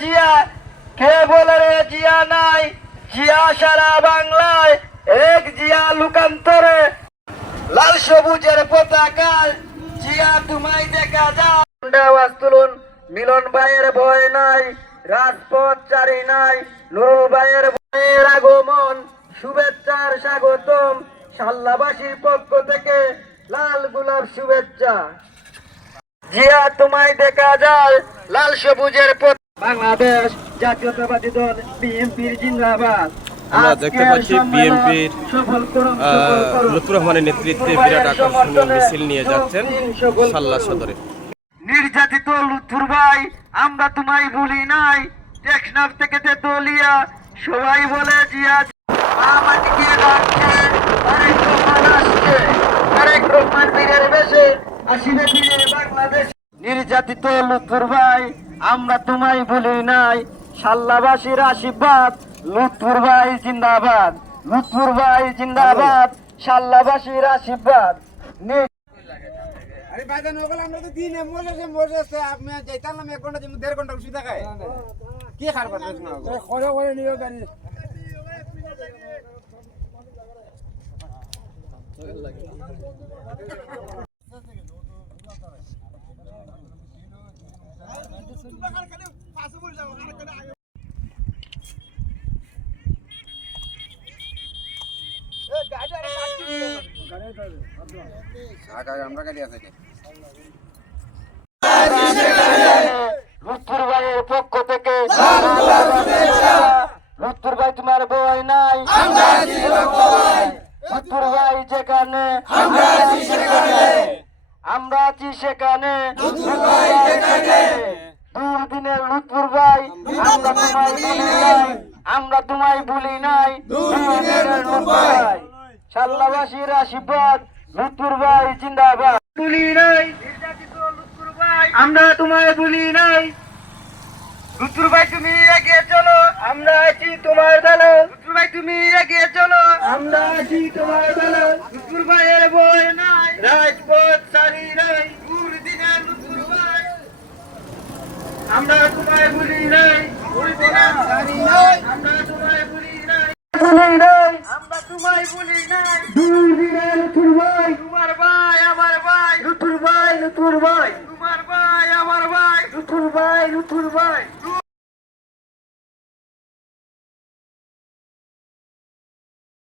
জিয়া কে বলে রে জিয়া নাই, জিয়া সারা বাংলায়, এক জিয়া লুকান্তরে। লাল সবুজের পতাকায় জিয়া তোমায় দেখা যায়। আওয়াজ তুলুন, মিলন ভাইয়ের ভয় নাই, রাজপথ চারি নাই, নুরুল ভাইয়ের ভয়ের আগমন। শুভেচ্ছার স্বাগতম সাল্লাবাসীর পক্ষ থেকে, লাল গুলাব শুভেচ্ছা। জিয়া তোমায় দেখা যায়, লাল সবুজের পথ বাংলাদেশ জাতীয়তাবাদী দল বিএনপির জিন্দাবাদ। আমরা দেখতে পাচ্ছি বিএনপির লুৎফুর রহমানের নেতৃত্বে বিরাট আকর্ষণীয় মিছিল নিয়ে যাচ্ছেন সাল্লা সদরে। নির্যাতিত লুথুর ভাই আমরা তোমায় ভুলি নাই। টেকনাফ থেকে তেতুলিয়া সবাই বলে জিয়া আমাকে ডাকছে তারেক রহমান আসছে। রহমান বীরের বেশে আসিবে বাংলাদেশ। নির্যাতিত লুথুর ভাই আমরা তোমায় ভুলি নাই। সাল্লাবাসীর আশীর্বাদ লুৎফুর ভাই জিন্দাবাদ লুৎফুর ভাই জিন্দাবাদ সাল্লাবাসীর আশীর্বাদ। নি- আরে ভাইজান ওগুলো আমরা তো দিনে মজেছে মজেছে আপনি যাইতাম এক ঘণ্টা যেমন দেড় ঘণ্টা সুবিধা খায় কি খাবার খরে করে নিও গাড়ি। আমরা ভাইয়ের পক্ষ থেকে ভাই তোমার বই নাই লুৎফুর ভাই যেখানে আমরা আছি সেখানে দুর্দিনের লুৎফুর ভাই আমরা তোমায় ভুলি নাই আমরা তোমায় ভুলি নাই দুর্দিনের লুৎফুর সাল্লাবাসীর আশীর্বাদ লুৎফুর ভাই জিন্দাবাদ। ভুলি নাই। আমরা তোমায় ভুলি নাই। লুৎফুর ভাই তুমি এগিয়ে চলো। আমরা আছি তোমার লুৎফুর ভাই তুমি এগিয়ে চলো। আমরা আছি তোমার দলে লুৎফুর ভাইয়ের বই নাই। রাজপথ সারি নাই। দুর্দিনের লুৎফুর ভাই। আমরা তোমায় ভুলি নাই। দুর্দিনের সারি নাই আমরা তোমায় ভুলি নাই। ভুলি নাই। আমরা